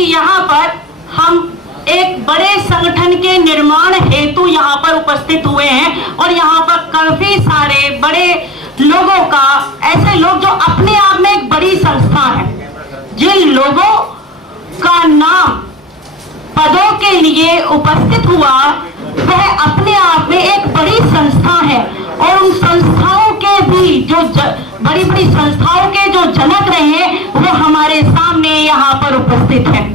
कि यहाँ पर हम एक बड़े संगठन के निर्माण हेतु यहाँ पर उपस्थित हुए हैं और यहाँ पर काफी सारे बड़े लोगों का, ऐसे लोग जो अपने आप में एक बड़ी संस्था है, जिन लोगों का नाम पदों के लिए उपस्थित हुआ वह अपने आप में एक बड़ी संस्था है और उन संस्थाओं के भी जो बड़ी बड़ी संस्थाओं के जो जनक रहे वो हमारे सामने यहाँ पर उपस्थित है।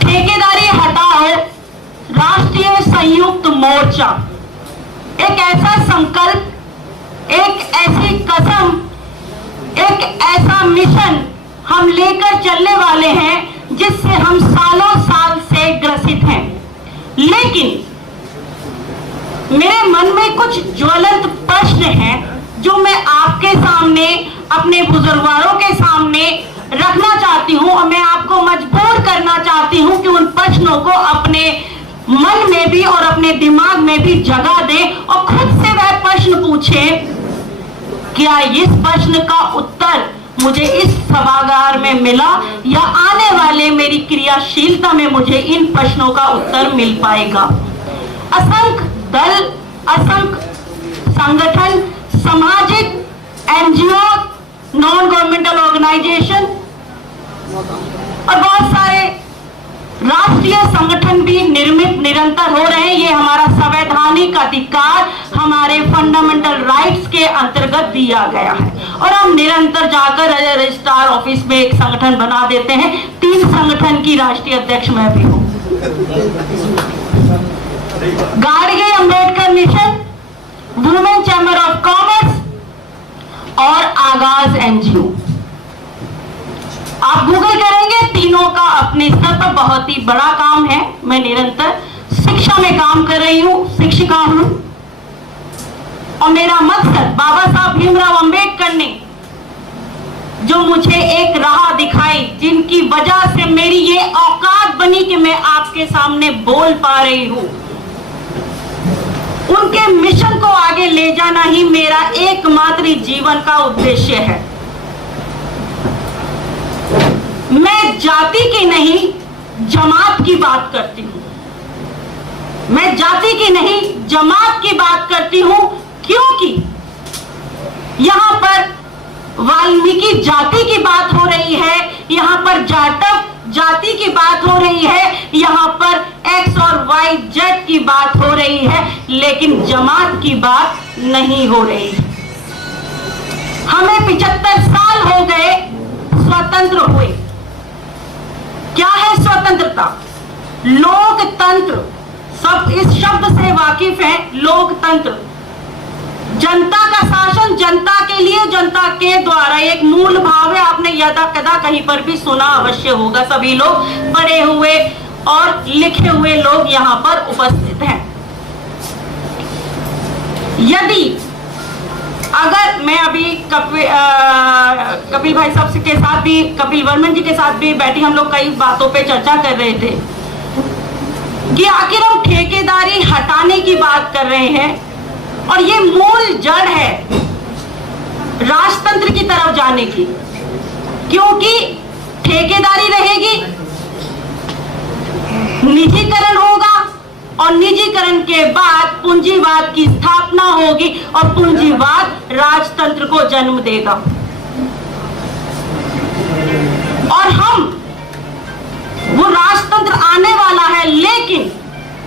ठेकेदारी हटाओ राष्ट्रीय संयुक्त मोर्चा एक ऐसा संकल्प, एक ऐसी कसम, एक ऐसा मिशन हम लेकर चलने वाले हैं जिससे हम सालों साल से ग्रसित हैं। लेकिन मेरे मन में कुछ ज्वलंत प्रश्न हैं जो मैं आपके सामने, अपने बुजुर्गवारों के सामने रखना चाहती हूं और मैं आपको मजबूर करना चाहती हूं कि उन प्रश्नों को अपने मन में भी और अपने दिमाग में भी जगह दें और खुद से वह प्रश्न पूछें, क्या इस प्रश्न का उत्तर मुझे इस सभागार में मिला या आने वाले मेरी क्रियाशीलता में मुझे इन प्रश्नों का उत्तर मिल पाएगा। असंख्य दल, असंख्य संगठन, सामाजिक एनजीओ, नॉन गवर्नमेंटल ऑर्गेनाइजेशन और बहुत सारे राष्ट्रीय संगठन भी निर्मित निरंतर हो रहे हैं। ये हमारा संवैधानिक अधिकार, हमारे फंडामेंटल राइट्स के अंतर्गत दिया गया है और हम निरंतर जाकर रजिस्ट्रार ऑफिस में एक संगठन बना देते हैं। 3 संगठन की राष्ट्रीय अध्यक्ष मैं भी हूं। Gadge Ambedkar mission, women chamber of commerce और आगाज एनजीओ। आप गूगल करेंगे, तीनों का अपने स्तर पर बहुत ही बड़ा काम है। मैं निरंतर शिक्षा में काम कर रही हूं, शिक्षिका हूं और मेरा मकसद बाबा साहब भीमराव अंबेडकर ने जो मुझे एक राह दिखाई, जिनकी वजह से मेरी ये औकात बनी कि मैं आपके सामने बोल पा रही हूं, उनके मिशन को आगे ले जाना ही मेरा एकमात्र जीवन का उद्देश्य है। मैं जाति की नहीं जमात की बात करती हूं। मैं जाति की नहीं जमात की बात करती हूं क्योंकि यहां पर वाल्मीकि जाति की बात हो रही है, यहां पर जाटव जाति की बात हो रही है, यहां पर एक्स और वाई जेड की बात हो रही है, लेकिन जमात की बात नहीं हो रही है। हमें 75 साल हो गए स्वतंत्र हुए। क्या है स्वतंत्रता? लोकतंत्र, सब इस शब्द से वाकिफ है। लोकतंत्र, जनता का शासन, जनता के लिए, जनता के द्वारा, एक मूल भाव है। आपने यदा कदा कहीं पर भी सुना अवश्य होगा। सभी लोग पढ़े हुए और लिखे हुए लोग यहाँ पर उपस्थित हैं। यदि अगर मैं अभी कपिल भाई साहब के साथ भी, कपिल वर्मन जी के साथ भी बैठी, हम लोग कई बातों पे चर्चा कर रहे थे कि आखिर हम ठेकेदारी हटाने की बात कर रहे हैं और ये मूल जड़ है राजतंत्र की तरफ जाने की, क्योंकि ठेकेदारी रहेगी, निजीकरण होगा और निजीकरण के बाद पूंजीवाद की स्थापना होगी और पूंजीवाद राजतंत्र को जन्म देगा। और हम, वो राजतंत्र आने वाला है, लेकिन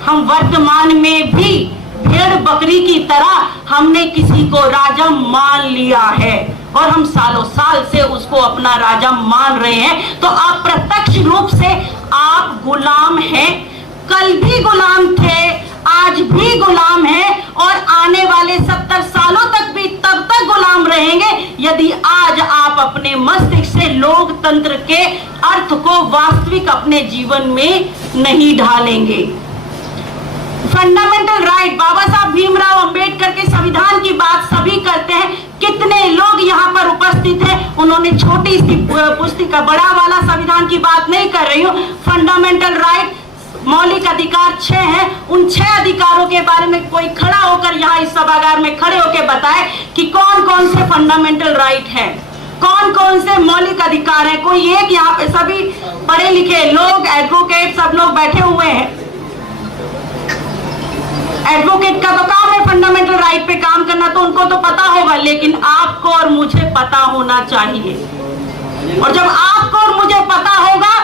हम वर्तमान में भी भेड़ बकरी की तरह हमने किसी को राजा मान लिया है और हम सालों साल से उसको अपना राजा मान रहे हैं। तो अप्रत्यक्ष रूप से आप गुलाम हैं, कल भी गुलाम थे, आज भी गुलाम हैं और आने वाले 70 सालों तक भी तब तक गुलाम रहेंगे यदि आज आप अपने मस्तिष्क से लोकतंत्र के अर्थ को वास्तविक अपने जीवन में नहीं ढालेंगे। फंडामेंटल राइट, बाबा साहब भीमराव अंबेडकर के संविधान की बात सभी करते हैं। कितने लोग यहाँ पर उपस्थित हैं, उन्होंने छोटी सी पुस्तिका, बड़ा वाला संविधान की बात नहीं कर रही हूँ। फंडामेंटल राइट, मौलिक अधिकार 6 हैं। उन 6 अधिकारों के बारे में कोई खड़ा होकर यहाँ इस सभागार में खड़े होकर बताए कि कौन कौन से फंडामेंटल राइट हैं। कौन कौन से मौलिक अधिकार हैं? कोई एक यहाँ पे सभी पढ़े लिखे लोग, एडवोकेट सब लोग बैठे हुए हैं। एडवोकेट का तो काम है फंडामेंटल राइट पे काम करना, तो उनको तो पता होगा, लेकिन आपको और मुझे पता होना चाहिए। और जब आपको और मुझे पता होगा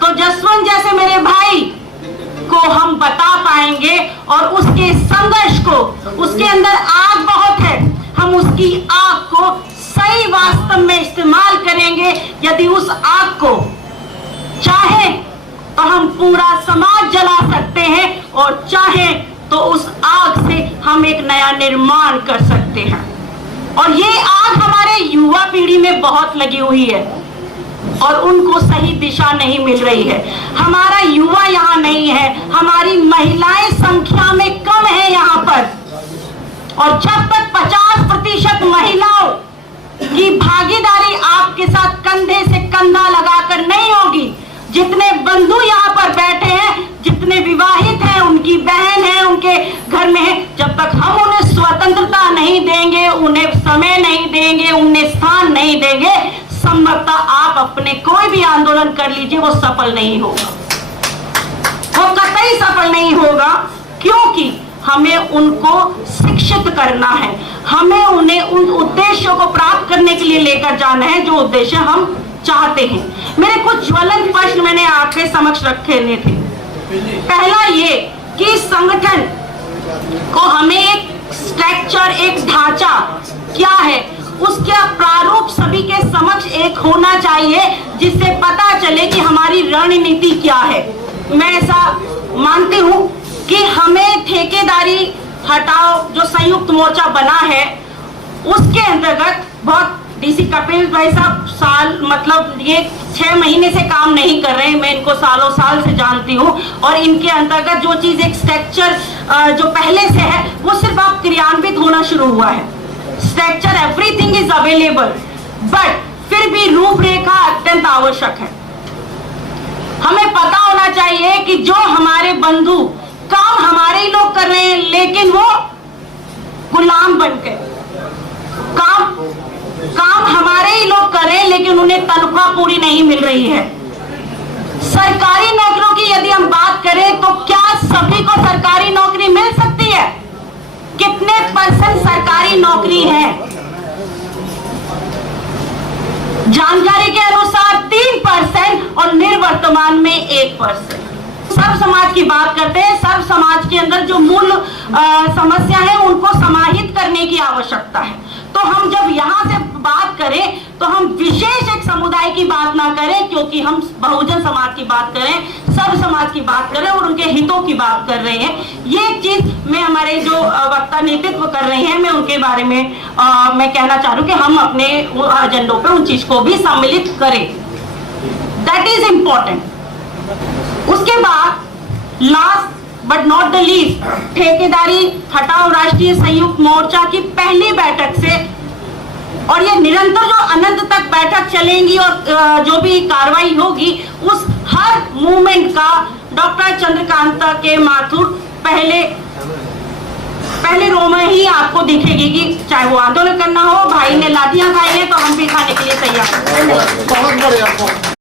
तो जसवंत जैसे मेरे भाई को हम बता पाएंगे, और उसके संघर्ष को, उसके अंदर आग बहुत है, हम उसकी आग को सही वास्तव में इस्तेमाल करेंगे। यदि उस आग को चाहे तो हम पूरा समाज जला सकते हैं, और चाहे तो उस आग से हम एक नया निर्माण कर सकते हैं। और ये आग हमारे युवा पीढ़ी में बहुत लगी हुई है और उनको सही दिशा नहीं मिल रही है। हमारा युवा यहाँ नहीं है, हमारी महिलाएं संख्या में कम है यहाँ पर, और जब तक 50% महिलाओं की भागीदारी आपके साथ कंधे से कंधा लगाकर नहीं होगी, जितने बंधु यहाँ पर बैठे हैं, जितने विवाहित हैं, उनकी बहन है, उनके घर में है, जब तक हम उन्हें स्वतंत्रता नहीं देंगे, उन्हें समय नहीं देंगे, उन्हें स्थान नहीं देंगे, संभवतः आप अपने कोई भी आंदोलन कर लीजिए, वो सफल नहीं होगा, वो कतई सफल नहीं होगा। क्योंकि हमें उनको शिक्षित करना है, हमें उन्हें उन उद्देश्यों को प्राप्त करने के लिए लेकर जाना है जो उद्देश्य हम चाहते हैं। मेरे कुछ ज्वलंत प्रश्न मैंने आपके समक्ष रखे थे। पहला ये कि संगठन को हमें एक स्ट्रक्चर, एक ढांचा क्या है, उसका प्रारूप सभी के समक्ष एक होना चाहिए, जिससे पता चले कि हमारी रणनीति क्या है। मैं ऐसा मानती हूं कि हमें ठेकेदारी हटाओ जो संयुक्त मोर्चा बना है, उसके अंतर्गत बहुत डीसी कपिल भाई साहब मतलब ये 6 महीने से काम नहीं कर रहे हैं, मैं इनको सालों साल से जानती हूँ, और इनके अंतर्गत जो चीज एक स्ट्रक्चर जो पहले से है वो सिर्फ अब क्रियान्वित होना शुरू हुआ है। Structure everything is available, but फिर भी रूपरेखा अत्यंत आवश्यक है। हमें पता होना चाहिए कि जो हमारे बंधु काम हमारे ही लोग कर रहे हैं, लेकिन वो गुलाम बन गए। काम हमारे ही लोग कर रहे हैं, लेकिन उन्हें तनख्वाह पूरी नहीं मिल रही है। सरकारी नौकरियों की यदि हम बात करें तो क्या सभी को सरकारी नौकरी मिल सकती है? कितने % सरकारी नौकरी है? जानकारी के अनुसार 3% और निर्वर्तमान में 1%। सब समाज की बात करते हैं, सब समाज के अंदर जो मूल समस्या है उनको समाहित करने की आवश्यकता है। तो हम जब यहाँ से बात करें तो हम विशेष एक समुदाय की बात ना करें, क्योंकि हम बहुजन समाज की बात करें, सब समाज की बात करें और उनके हितों की बात कर रहे हैं। ये एक चीज मैं हमारे जो वक्ता नेतृत्व कर रहे हैं, मैं उनके बारे में मैं कहना चाह रही हूँ कि हम अपने एजेंडों पे उन चीज को भी सम्मिलित करें। That is important. उसके बाद last but not the least, ठेकेदारी हटाओ राष्ट्रीय संयुक्त मोर्चा की पहली बैठक से, और ये निरंतर जो अनंत तक बैठक चलेंगी और जो भी कार्रवाई होगी, उस हर मूवमेंट का डॉक्टर चंद्रकांता के माथुर पहले रो में ही आपको दिखेगी कि चाहे वो आंदोलन करना हो, भाई ने लाठियां खाई ले तो हम भी खाने के लिए तैयार हैं।